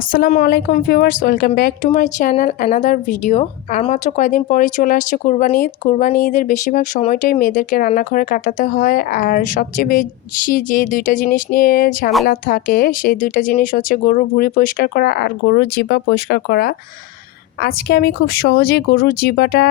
আসসালামু আলাইকুম viewers, welcome back to my channel another video আর মাত্র কয়েকদিন পরেই চলে আসছে কুরবানি ঈদ। কুরবানি ঈদের বেশিরভাগ সময়টাই মেয়েদেরকে রান্নাঘরে কাটাতে হয়। আর সবচেয়ে বেশি যে দুইটা জিনিস নিয়ে ঝামেলা থাকে, সেই দুইটা জিনিস হচ্ছে গরুর ভুঁড়ি পরিষ্কার করা আর গরুর জিবা পরিষ্কার করা। আজকে আমি খুব সহজে গরুর জিবাটা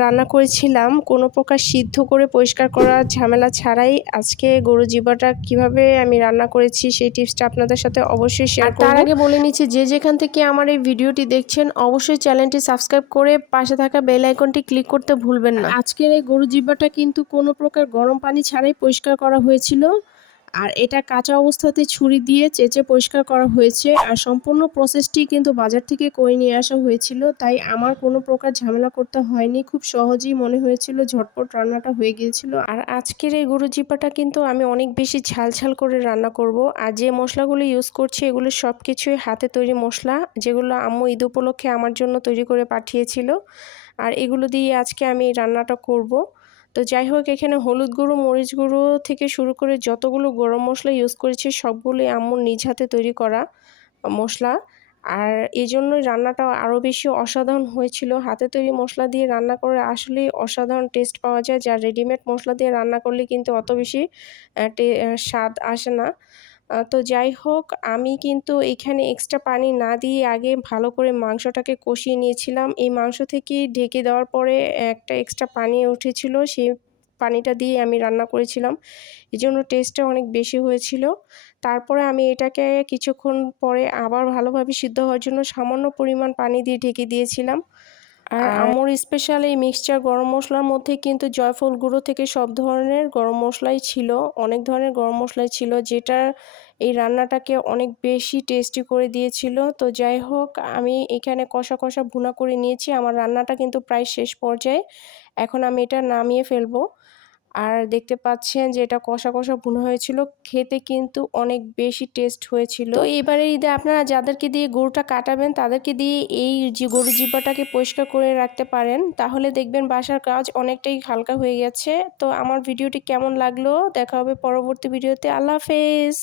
রান্না করেছিলাম। কোনো প্রকার সিদ্ধ করে পরিষ্কার করা ঝামেলা ছাড়াই আজকে গরুর জিবাটা কীভাবে আমি রান্না করেছি সেই টিপসটা আপনাদের সাথে অবশ্যই শেয়ার তার আগে বলে নিচ্ছি যে যেখান থেকে আমার এই ভিডিওটি দেখছেন অবশ্যই চ্যানেলটি সাবস্ক্রাইব করে পাশে থাকা বেল আইকনটি ক্লিক করতে ভুলবেন না। আজকের এই গরুর জিবাটা কিন্তু কোনো প্রকার গরম পানি ছাড়াই পরিষ্কার করা হয়েছিল। আর এটা কাঁচা অবস্থাতে ছুরি দিয়ে চেঁচে পরিষ্কার করা হয়েছে। আর সম্পূর্ণ প্রসেসটি কিন্তু বাজার থেকে করে নিয়ে আসা হয়েছিল। তাই আমার কোনো প্রকার ঝামেলা করতে হয়নি। খুব সহজেই মনে হয়েছিল ঝটপট রান্নাটা হয়ে গিয়েছিল। আর আজকের এই গরু জিপাটা কিন্তু আমি অনেক বেশি ঝাল ঝাল করে রান্না করব। আর যে মশলাগুলো ইউজ করছি, এগুলো সব কিছুই হাতে তৈরি মশলা, যেগুলো আম্মু ঈদ উপলক্ষে আমার জন্য তৈরি করে পাঠিয়েছিল। আর এগুলো দিয়ে আজকে আমি রান্নাটা করব। তো যাই হোক, এখানে হলুদ গুঁড়ো, মরিচ গুঁড়ো থেকে শুরু করে যতগুলো গরম মশলা ইউজ করেছি, সবগুলোই আম্মুর নিজ হাতে তৈরি করা মশলা। আর এই জন্যই রান্নাটা আরও বেশি অসাধারণ হয়েছিল। হাতে তৈরি মশলা দিয়ে রান্না করে আসলে অসাধারণ টেস্ট পাওয়া যায়। যা রেডিমেড মশলা দিয়ে রান্না করলে কিন্তু অত বেশি স্বাদ আসে না। তো যাই হোক, আমি কিন্তু এখানে এক্সট্রা পানি না দিয়ে আগে ভালো করে মাংসটাকে কষিয়ে নিয়েছিলাম। এই মাংস থেকে ঢেকে দেওয়ার পরে একটা এক্সট্রা পানি উঠেছিল সেই পানিটা দিয়ে আমি রান্না করেছিলাম। এই জন্য টেস্টটা অনেক বেশি হয়েছিল। তারপরে আমি এটাকে কিছুক্ষণ পরে আবার ভালোভাবে সিদ্ধ হওয়ার জন্য সামান্য পরিমাণ পানি দিয়ে ঢেকে দিয়েছিলাম। আর আমর স্পেশাল এই মিক্সচার গরম মশলার মধ্যে কিন্তু জয়ফল গুঁড়ো থেকে সব ধরনের গরম মশলাই ছিল অনেক ধরনের গরম মশলাই ছিল যেটা এই রান্নাটাকে অনেক বেশি টেস্টি করে দিয়েছিল। তো যাই হোক আমি এখানে কষা কষা ভুনা করে নিয়েছি আমার রান্নাটা কিন্তু প্রায় শেষ পর্যায়ে। এখন আমি এটা নামিয়ে ফেলব। আর দেখতে পাচ্ছেন যে এটা কষা কষা ভুনো হয়েছিল, খেতে কিন্তু অনেক বেশি টেস্ট হয়েছিল। তো এবারে ঈদে আপনারা যাদেরকে দিয়ে গরুটা কাটাবেন, তাদেরকে দিয়ে এই গরু জিব্বাটাকে পরিষ্কার করে রাখতে পারেন। তাহলে দেখবেন বাসার কাজ অনেকটাই হালকা হয়ে গেছে। তো আমার ভিডিওটি কেমন লাগল, দেখা হবে পরবর্তী ভিডিওতে। আল্লাহ হাফেজ।